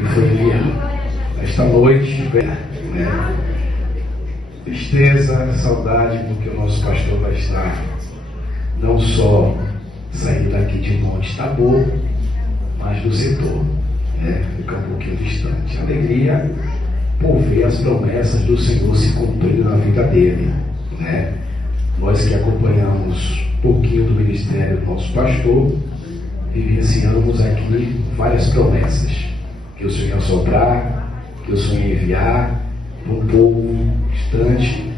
e foi enviado. Esta noite, né? Tristeza, saudade, porque o nosso pastor vai estar não só saindo daqui de Monte Tabor, mas do setor, né? Fica um pouquinho distante. Alegria por ver as promessas do Senhor se cumprindo na vida dele, né? Nós que acompanhamos um pouquinho do ministério do nosso pastor, vivenciamos aqui várias promessas que o Senhor ia soprar, que o Senhor ia enviar para um povo distante,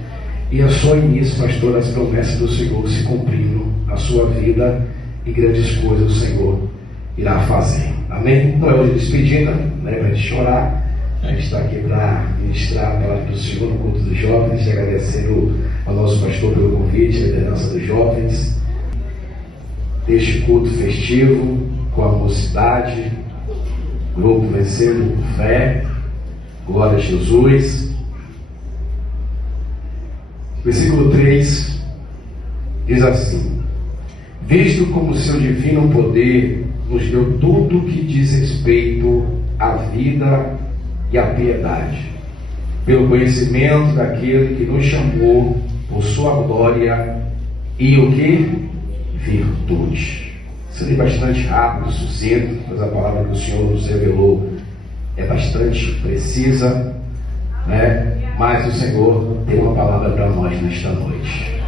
e é só início, pastor, das promessas do Senhor se cumprindo na sua vida, e grandes coisas o Senhor irá fazer. Amém? Não é hoje despedida, não é para gente chorar. A gente está aqui para ministrar a palavra do Senhor no culto dos jovens, e agradecer ao nosso pastor pelo convite, a liderança dos jovens, deste culto festivo, com a mocidade, grupo Vencendo por Fé, glória a Jesus. Versículo 3 diz assim: visto como seu divino poder nos deu tudo que diz respeito à vida e à piedade, pelo conhecimento daquele que nos chamou por sua glória e o que? Virtude. Serei bastante rápido, sucinto, mas a palavra que o Senhor nos revelou é bastante precisa, né? Mas o Senhor tem uma palavra para nós nesta noite.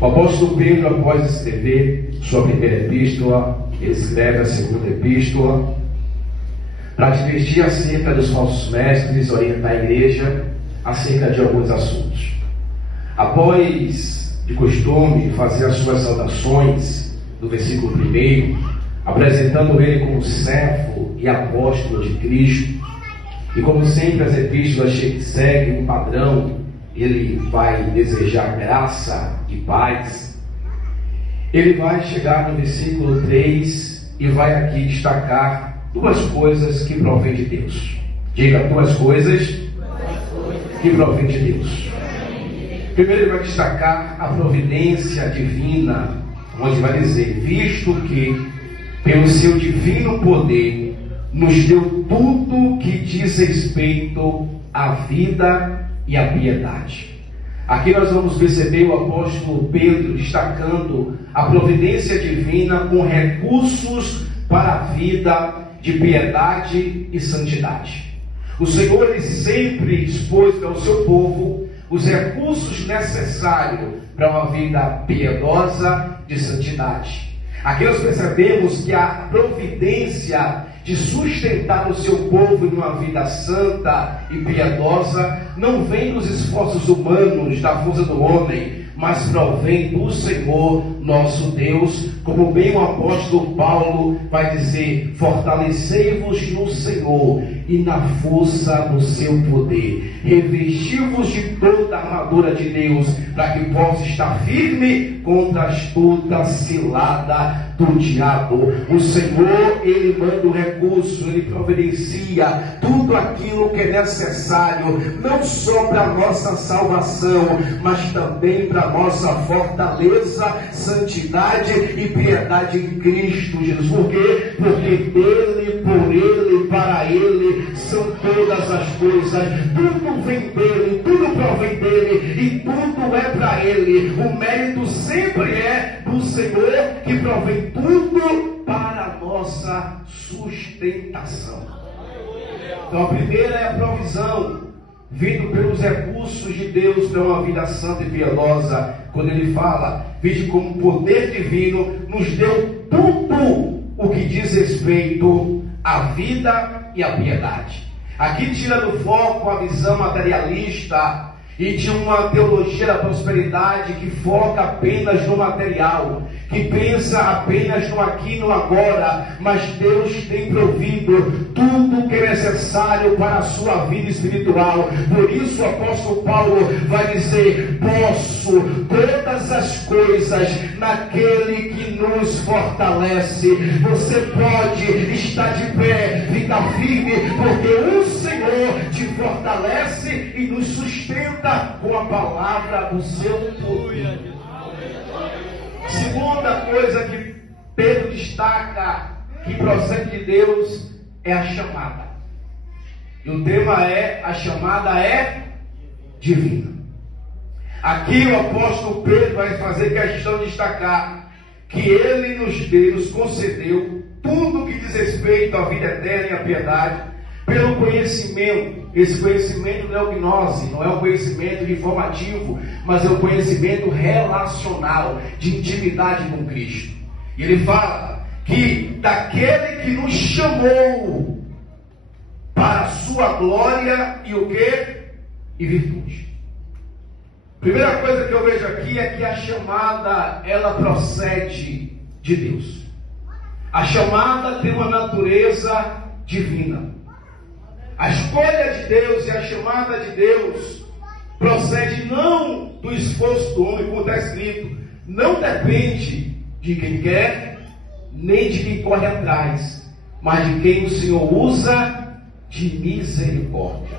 O apóstolo Pedro, após escrever sua primeira epístola, ele escreve a segunda epístola para advertir acerca dos falsos mestres, orientar a igreja acerca de alguns assuntos. Após, de costume, fazer as suas saudações no versículo 1, apresentando ele como servo e apóstolo de Cristo, e como sempre as epístolas seguem um padrão, ele vai desejar graça e paz. Ele vai chegar no versículo 3 e vai aqui destacar duas coisas que provém de Deus. Diga, duas coisas que provém de Deus. Primeiro ele vai destacar a providência divina, onde vai dizer: visto que pelo seu divino poder nos deu tudo que diz respeito à vida e à piedade. Aqui nós vamos perceber o apóstolo Pedro destacando a providência divina com recursos para a vida de piedade e santidade. O Senhor ele sempre expôs para o seu povo os recursos necessários para uma vida piedosa de santidade. Aqui nós percebemos que a providência de sustentar o seu povo em uma vida santa e piedosa não vem dos esforços humanos, da força do homem, mas provém do Senhor nosso Deus, como bem o apóstolo Paulo vai dizer: fortalecei-vos no Senhor e na força do seu poder, revesti-vos de toda a armadura de Deus, para que possa estar firme contra a astuta cilada do diabo. O Senhor, ele manda o recurso, ele providencia tudo aquilo que é necessário, não só para a nossa salvação, mas também para a nossa fortaleza, santidade e piedade em Cristo Jesus. Por quê? Porque dele, por ele, para ele são todas as coisas. Tudo vem dele, tudo provém dele e tudo é para ele. O mérito sempre é do Senhor, que provém tudo para a nossa sustentação. Então a primeira é a provisão, vindo pelos recursos de Deus para uma vida santa e piedosa. Quando ele fala, vide como o poder divino nos deu tudo o que diz respeito à vida e à piedade. Aqui tira do foco a visão materialista e de uma teologia da prosperidade que foca apenas no material, que pensa apenas no aqui e no agora, mas Deus tem provido tudo que é necessário para a sua vida espiritual. Por isso o apóstolo Paulo vai dizer: posso todas as coisas naquele que nos fortalece. Você pode estar de pé, ficar firme, porque o Senhor te fortalece e nos sustenta com a palavra do seu poder. Segunda coisa que Pedro destaca que procede de Deus é a chamada. E o tema é: a chamada é divina. Aqui o apóstolo Pedro vai fazer questão de destacar que ele nos concedeu tudo que diz respeito à vida eterna e à piedade, pelo conhecimento. Esse conhecimento não é o gnose, não é o conhecimento informativo, mas é o conhecimento relacional, de intimidade com Cristo. E ele fala que daquele que nos chamou para a sua glória e o quê? E virtude. Primeira coisa que eu vejo aqui é que a chamada, ela procede de Deus. A chamada tem uma natureza divina. A escolha de Deus e a chamada de Deus procede não do esforço do homem, como está escrito. Não depende de quem quer, nem de quem corre atrás, mas de quem o Senhor usa de misericórdia.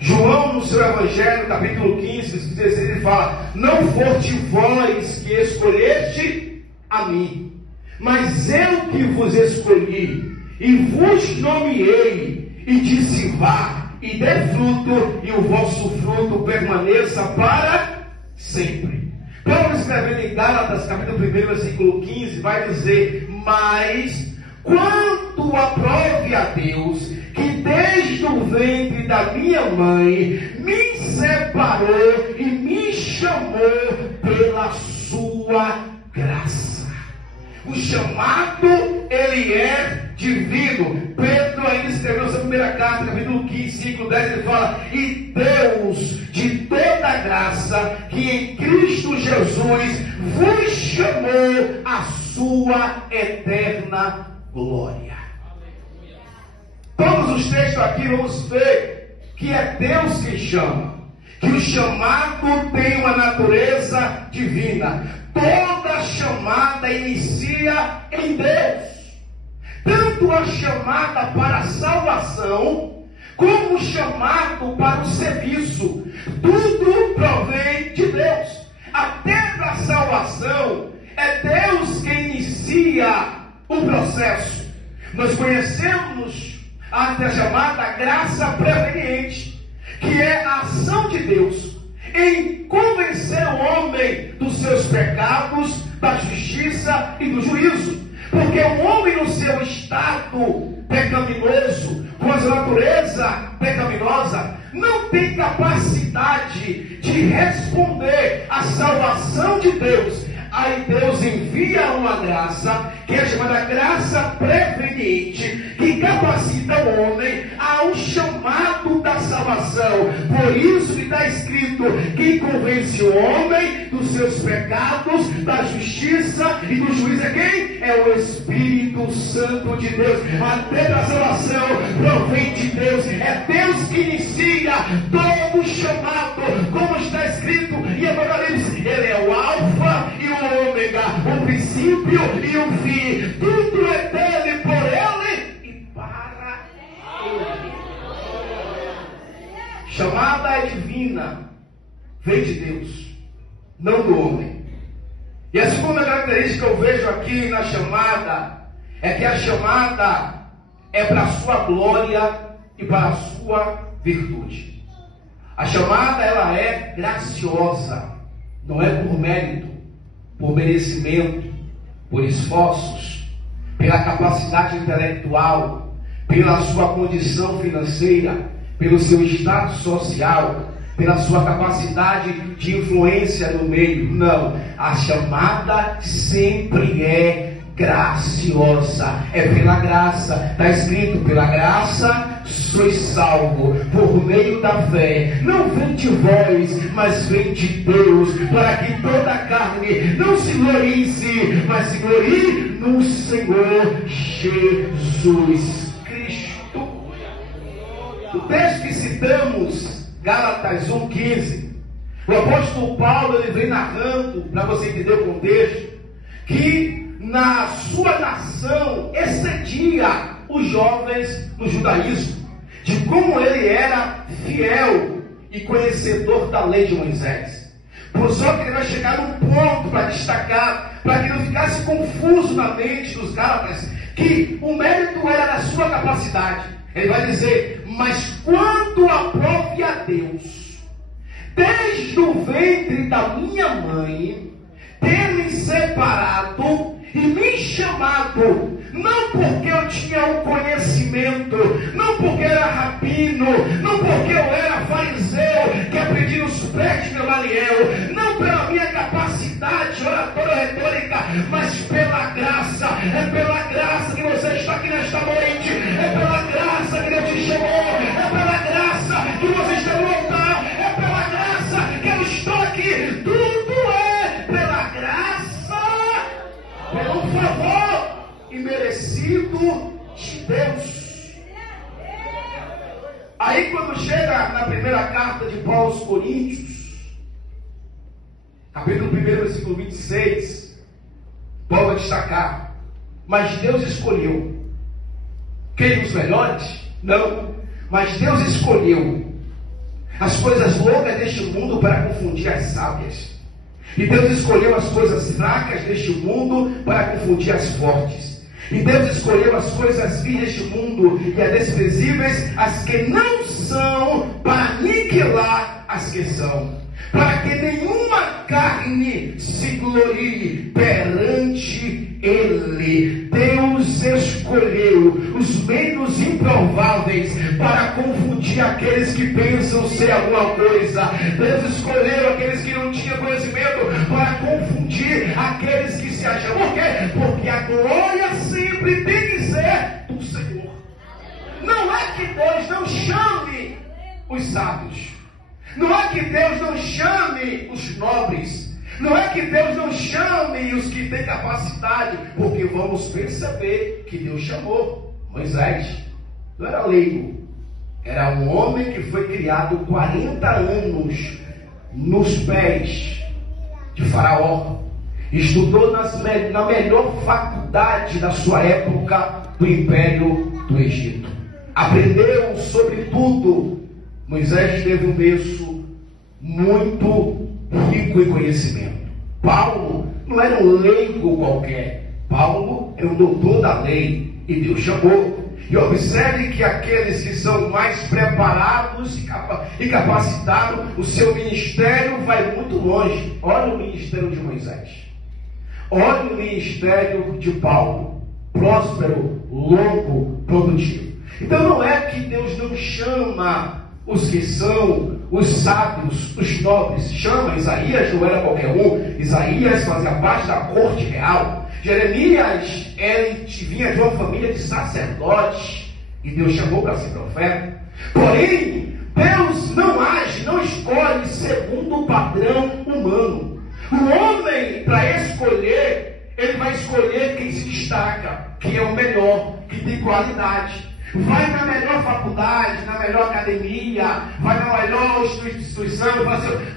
João, no seu Evangelho, capítulo 15, ele fala: não foste vós que escolheste a mim, mas eu que vos escolhi, e vos nomeei, e disse: vá, e dê fruto, e o vosso fruto permaneça para sempre. Paulo, escrevendo em Gálatas, capítulo 1, versículo 15, vai dizer: mas quanto aprove a Deus, que desde o ventre da minha mãe me separou e me chamou pela sua graça. O chamado, ele é divino. Pedro ainda escreveu sua primeira carta, capítulo 15, versículo 10, ele fala: e Deus de toda graça, que em Cristo Jesus vos chamou a sua eterna glória. Todos os textos aqui vamos ver que é Deus que chama, que o chamado tem uma natureza divina. Toda chamada inicia em Deus. Tanto a chamada para a salvação, como o chamado para o serviço. Tudo provém de Deus. Até para a salvação, é Deus quem inicia o processo. Nós conhecemos a chamada graça preveniente, que é a ação de Deus em convencer o homem dos seus pecados, da justiça e do juízo. Porque o homem, no seu estado pecaminoso, com a sua natureza pecaminosa, não tem capacidade de responder à salvação de Deus. Aí Deus envia uma graça, que é chamada graça preveniente, que capacita o homem ao chamado da salvação. Por isso que está escrito: quem convence o homem dos seus pecados, da justiça e do juízo é quem? É o Espírito Santo de Deus. Até da salvação provém de Deus. É Deus que inicia todo o chamado, como está escrito em Apocalipse: ele é o alfa e o ômega, o princípio e o fim. Tudo é dele, por ele e para ele. Chamada é divina, vem de Deus, não do homem. E a segunda característica que eu vejo aqui na chamada é que a chamada é para a sua glória e para a sua virtude. A chamada, ela é graciosa, não é por mérito, por merecimento, por esforços, pela capacidade intelectual, pela sua condição financeira, pelo seu status social, pela sua capacidade de influência no meio. Não, a chamada sempre é graciosa, é pela graça. Está escrito: pela graça sois salvo, por meio da fé. Não vem de vós, mas vem de Deus, para que toda a carne não se glorie em si, mas se glorie no Senhor Jesus Cristo. O texto que citamos, Gálatas 1,15, o apóstolo Paulo, ele vem narrando, para você entender o contexto, que na sua nação excedia os jovens no judaísmo, de como ele era fiel e conhecedor da lei de Moisés. Por só que ele vai chegar num ponto para destacar, para que não ficasse confuso na mente dos Gálatas, que o mérito era da sua capacidade, Ele vai dizer: mas quando aprove a Deus, desde o ventre da minha mãe, ter me separado e me chamado, não porque eu tinha um conhecimento, não porque eu era rabino, não porque eu era fariseu, que aprendi nos pés de Gamaliel, não pela minha capacidade oratória retórica, mas pela graça. É pela graça que você está aqui nesta noite, é pela graça que Deus te chamou, é pela graça que você está no altar, é pela graça que eu estou aqui. Tudo é pela graça, pelo favor imerecido de Deus. Aí quando chega na primeira carta de Paulo aos Coríntios, capítulo 1, versículo 26, Paulo vai destacar: mas Deus escolheu. Quem os melhores? Não. Mas Deus escolheu as coisas loucas deste mundo para confundir as sábias. E Deus escolheu as coisas fracas deste mundo para confundir as fortes. E Deus escolheu as coisasvis deste mundo e as desprezíveis, as que não são, para aniquilar as que são, para que nenhuma carne se glorie perante Ele. Deus escolheu os menos improváveis para confundir aqueles que pensam ser alguma coisa. Deus escolheu aqueles que não tinham conhecimento para confundir aqueles que se acham. Por quê? Porque a glória sempre tem que ser do Senhor. Não é que Deus não chame os sábios, não é que Deus não chame os nobres, não é que Deus não chame os que têm capacidade, porque vamos perceber que Deus chamou Moisés. Não era leigo, era um homem que foi criado 40 anos nos pés de Faraó. Estudou na melhor faculdade da sua época do Império do Egito. Aprendeu sobre tudo. Moisés teve um berço muito rico em conhecimento. Paulo não era um leigo qualquer. Paulo era um doutor da lei. E Deus chamou. E observe que aqueles que são mais preparados e capacitados, o seu ministério vai muito longe. Olha o ministério de Moisés. Olha o ministério de Paulo. Próspero, longo, produtivo. Então não é que Deus não chama os que são os sábios, os nobres. Chama. Isaías não era qualquer um. Isaías fazia parte da corte real. Jeremias, ele vinha de uma família de sacerdotes, e Deus chamou para ser profeta. Porém, Deus não age, não escolhe segundo o padrão humano. O homem, para escolher, ele vai escolher quem se destaca, quem é o melhor, que tem qualidade. Vai na melhor faculdade, na melhor academia, vai na melhor instituição,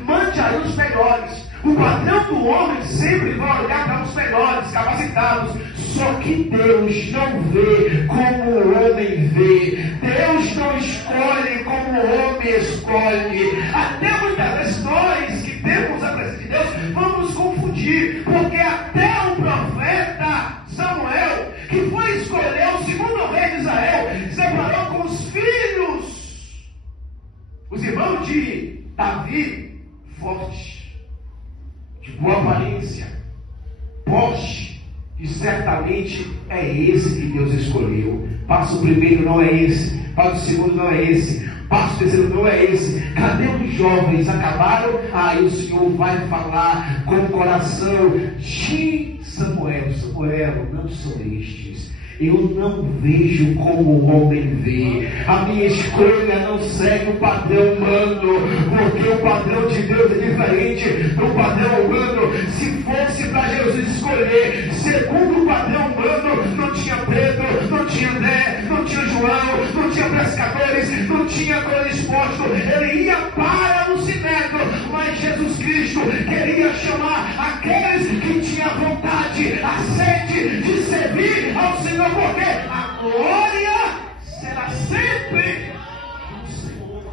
mande aí os melhores. O padrão do homem sempre vai olhar para os melhores, capacitados. Só que Deus não vê como o homem vê. Deus não escolhe como o homem escolhe. Até muitas vezes nós que temos a presença de Deus vamos confundir, porque até o profeta Samuel, que foi escolher o segundo rei de Israel, separou com os filhos, os irmãos de Davi, fortes, de boa aparência, poste, e certamente é esse que Deus escolheu. Passo primeiro não é esse, passo segundo não é esse, passo terceiro não é esse. Cadê os jovens? Acabaram? Aí o Senhor vai falar com o coração de Samuel: Samuel, não são estes. Eu não vejo como o homem vê. A minha escolha não segue o padrão humano, porque o padrão de Deus é diferente do padrão humano. Se fosse para Jesus escolher segundo o padrão humano, não tinha Pedro, não tinha André, não tinha João, não tinha pescadores, não tinha coisa exposto. Ele ia para o sinédrio, mas Jesus Cristo queria chamar aqueles que tinham vontade, a sede de servir ao Senhor, porque a glória será sempre do Senhor.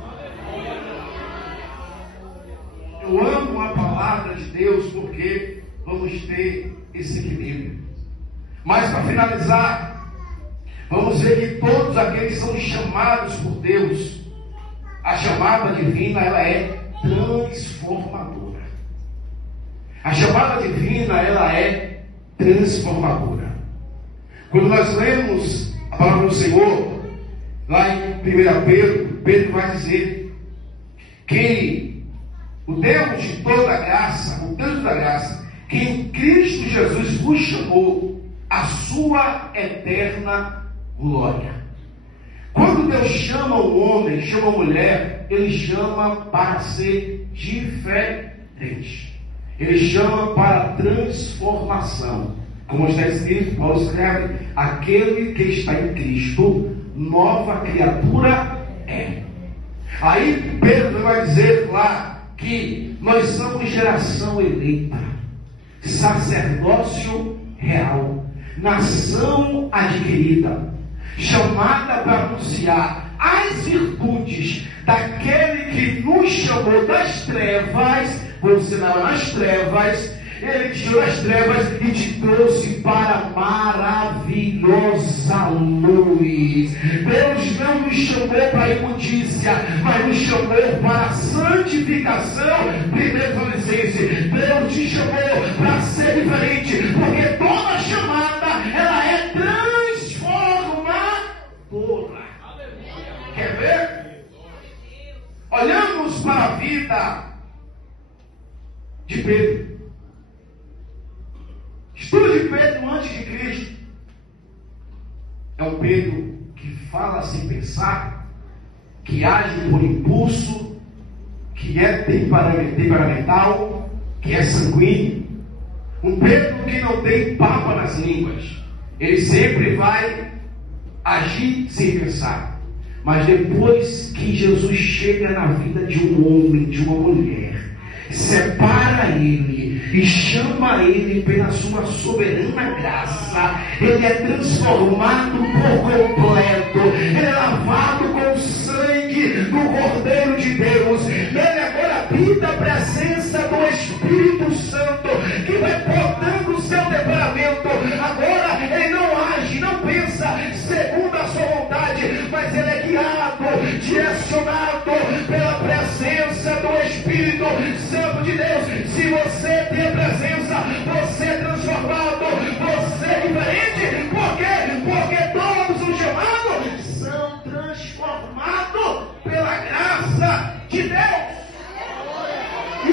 Eu amo a palavra de Deus porque vamos ter esse equilíbrio. Mas para finalizar, vamos ver que toda todos aqueles que são chamados por Deus, a chamada divina, ela é transformadora. A chamada divina, ela é transformadora. Quando nós lemos a palavra do Senhor, lá em 1 Pedro, Pedro vai dizer que o Deus de toda graça, o Deus da graça, que em Cristo Jesus vos chamou a sua eterna glória. Quando Deus chama o homem, chama a mulher, Ele chama para ser diferente. Ele chama para transformação. Como está escrito, Paulo escreve: aquele que está em Cristo, nova criatura é. Aí Pedro vai dizer lá que nós somos geração eleita, sacerdócio real, nação adquirida, chamada para anunciar as virtudes daquele que nos chamou das trevas. Você estava nas trevas, Ele te tirou das trevas e te trouxe para a maravilhosa luz. Deus não nos chamou para a imundícia, mas nos chamou para a santificação. 1 Tessalonicenses, Deus te chamou para ser diferente, porque toda chamada, ela é transformadora. Quer ver? Olhamos para a vida de Pedro. Estudo de Pedro antes de Cristo. É um Pedro que fala sem pensar, que age por impulso, que é temperamental, que é sanguíneo. Um Pedro que não tem papa nas línguas. Ele sempre vai agir sem pensar. Mas depois que Jesus chega na vida de um homem, de uma mulher, separa ele e chama ele pela sua soberana graça, ele é transformado por completo, ele é lavado com o sangue do Cordeiro de Deus, nele agora habita a presença do Espírito Santo, que vai podando o seu temperamento. Agora ele não age, não pensa segundo a sua vontade, mas ele é guiado, direcionado pela presença do Espírito Santo de Deus. Se você tem a presença, você é transformado, você é diferente. Por quê? Porque todos os chamados são transformados pela graça de Deus.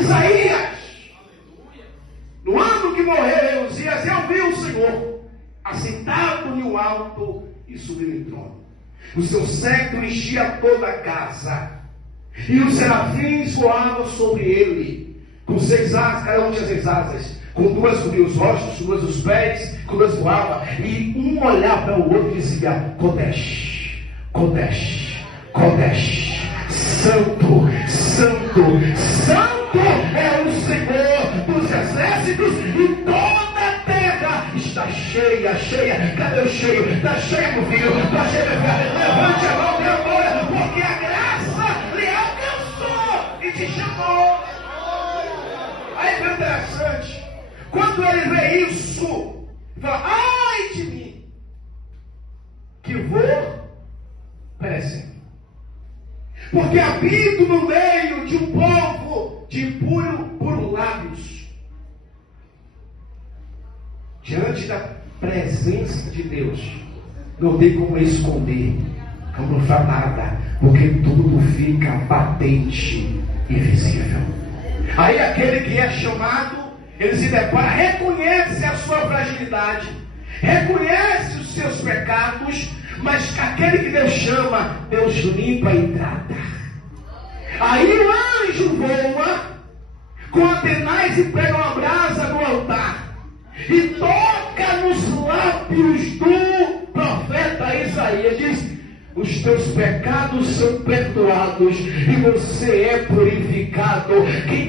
Isaías, no ano que morreu Uzias, eu vi o Senhor assentado no alto e subindo em trono. O seu cetro enchia toda a casa, e os serafins voavam sobre ele, com 6 asas, cada um tinha 6 asas, com 2 cobriam os rostos, com 2 os pés, com 2 voava, e um olhava para o outro e dizia: Kodesh, Kodesh, Kodesh, Santo, Santo, Santo é o Senhor dos exércitos, e toda a terra está cheia, cheia. Cadê o cheio? Está cheia, meu filho, está cheia, meu filho. Levante a mão, dê a glória, porque a graça lhe alcançou e te chamou. Aí é interessante, quando ele vê isso, fala: ai de mim, que vou perecer, porque habito no meio de um povo de puros lábios. Diante da presença de Deus, não tem como esconder, camuflar nada, porque tudo fica patente e visível. Aí aquele que é chamado, ele se depara, reconhece a sua fragilidade, reconhece os seus pecados, mas aquele que Deus chama, Deus limpa e trata. Aí o anjo voa com a tenaz e pega uma brasa no altar e toca nos lábios do profeta Isaías. Diz: os teus pecados são perdoados e você é purificado. Quem